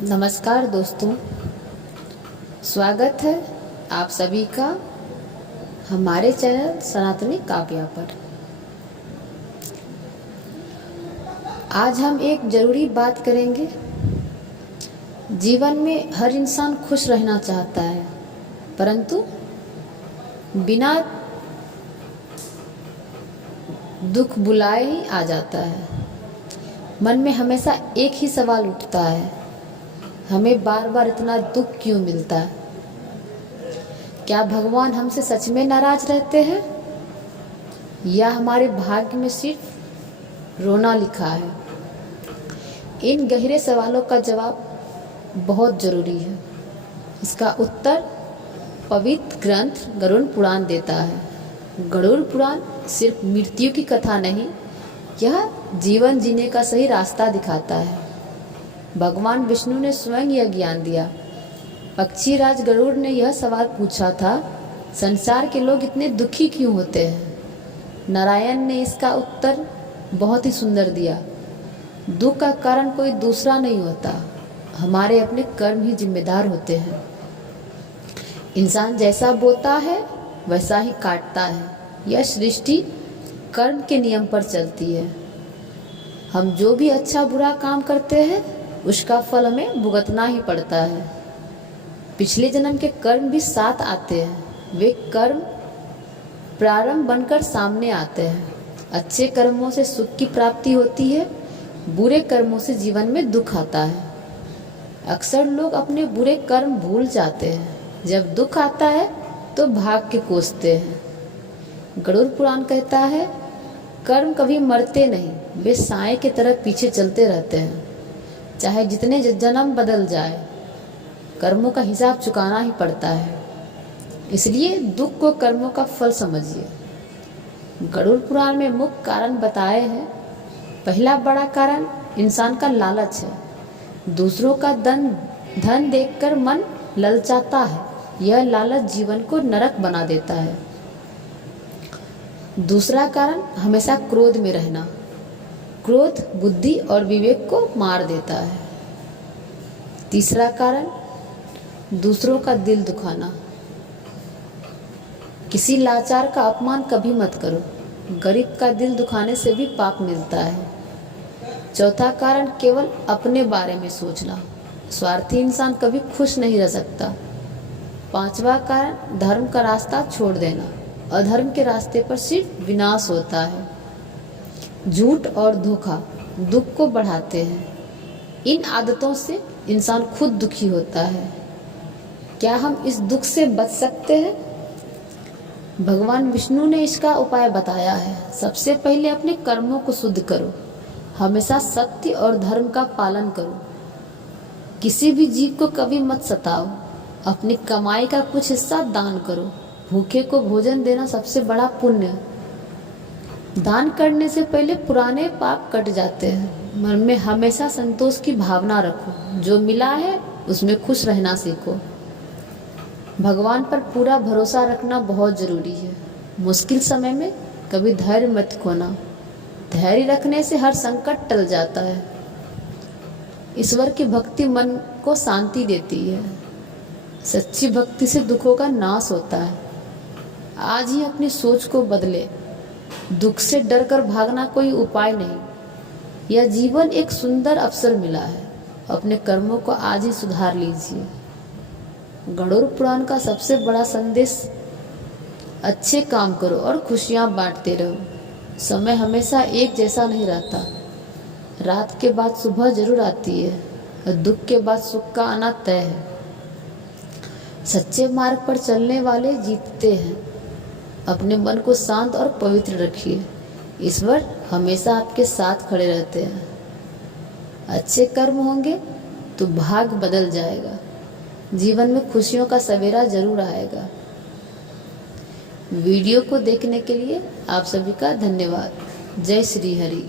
नमस्कार दोस्तों, स्वागत है आप सभी का हमारे चैनल सनातनी काव्या पर। आज हम एक ज़रूरी बात करेंगे। जीवन में हर इंसान खुश रहना चाहता है, परंतु बिना दुख बुलाए ही आ जाता है। मन में हमेशा एक ही सवाल उठता है, हमें बार बार इतना दुख क्यों मिलता है? क्या भगवान हमसे सच में नाराज रहते हैं या हमारे भाग्य में सिर्फ रोना लिखा है? इन गहरे सवालों का जवाब बहुत ज़रूरी है। इसका उत्तर पवित्र ग्रंथ गरुड़ पुराण देता है। गरुड़ पुराण सिर्फ मृत्यु की कथा नहीं, यह जीवन जीने का सही रास्ता दिखाता है। भगवान विष्णु ने स्वयं यह ज्ञान दिया। पक्षी राज गरुड़ ने यह सवाल पूछा था, संसार के लोग इतने दुखी क्यों होते हैं? नारायण ने इसका उत्तर बहुत ही सुंदर दिया। दुख का कारण कोई दूसरा नहीं होता, हमारे अपने कर्म ही जिम्मेदार होते हैं। इंसान जैसा बोता है वैसा ही काटता है। यह सृष्टि कर्म के नियम पर चलती है। हम जो भी अच्छा बुरा काम करते हैं उसका फल हमें भुगतना ही पड़ता है। पिछले जन्म के कर्म भी साथ आते हैं। वे कर्म प्रारंभ बनकर सामने आते हैं। अच्छे कर्मों से सुख की प्राप्ति होती है, बुरे कर्मों से जीवन में दुख आता है। अक्सर लोग अपने बुरे कर्म भूल जाते हैं। जब दुख आता है तो भाग के कोसते हैं। गरुड़ पुराण कहता है, कर्म कभी मरते नहीं, वे साए की तरह पीछे चलते रहते हैं। चाहे जितने जन्म बदल जाए, कर्मों का हिसाब चुकाना ही पड़ता है। इसलिए दुख को कर्मों का फल समझिए। गरुड़ पुराण में मुख्य कारण बताए हैं। पहला बड़ा कारण इंसान का लालच है। दूसरों का धन देखकर मन ललचाता है। यह लालच जीवन को नरक बना देता है। दूसरा कारण हमेशा क्रोध में रहना। क्रोध बुद्धि और विवेक को मार देता है। तीसरा कारण दूसरों का दिल दुखाना। किसी लाचार का अपमान कभी मत करो। गरीब का दिल दुखाने से भी पाप मिलता है। चौथा कारण केवल अपने बारे में सोचना। स्वार्थी इंसान कभी खुश नहीं रह सकता। पांचवा कारण धर्म का रास्ता छोड़ देना। अधर्म के रास्ते पर सिर्फ विनाश होता है। झूठ और धोखा दुख को बढ़ाते हैं। इन आदतों से इंसान खुद दुखी होता है। क्या हम इस दुख से बच सकते हैं? भगवान विष्णु ने इसका उपाय बताया है। सबसे पहले अपने कर्मों को शुद्ध करो। हमेशा सत्य और धर्म का पालन करो। किसी भी जीव को कभी मत सताओ। अपनी कमाई का कुछ हिस्सा दान करो। भूखे को भोजन देना सबसे बड़ा पुण्य है। दान करने से पहले पुराने पाप कट जाते हैं। मन में हमेशा संतोष की भावना रखो। जो मिला है उसमें खुश रहना सीखो। भगवान पर पूरा भरोसा रखना बहुत ज़रूरी है। मुश्किल समय में कभी धैर्य मत खोना। धैर्य रखने से हर संकट टल जाता है। ईश्वर की भक्ति मन को शांति देती है। सच्ची भक्ति से दुखों का नाश होता है। आज ही अपनी सोच को बदले। दुख से डर कर भागना कोई उपाय नहीं। यह जीवन एक सुंदर अवसर मिला है। अपने कर्मों को आज ही सुधार लीजिए। गरुड़ पुराण का सबसे बड़ा संदेश, अच्छे काम करो और खुशियां बांटते रहो। समय हमेशा एक जैसा नहीं रहता। रात के बाद सुबह जरूर आती है और दुख के बाद सुख का आना तय है। सच्चे मार्ग पर चलने वाले जीतते हैं। अपने मन को शांत और पवित्र रखिए। ईश्वर हमेशा आपके साथ खड़े रहते हैं। अच्छे कर्म होंगे तो भाग्य बदल जाएगा। जीवन में खुशियों का सवेरा जरूर आएगा। वीडियो को देखने के लिए आप सभी का धन्यवाद। जय श्री हरि।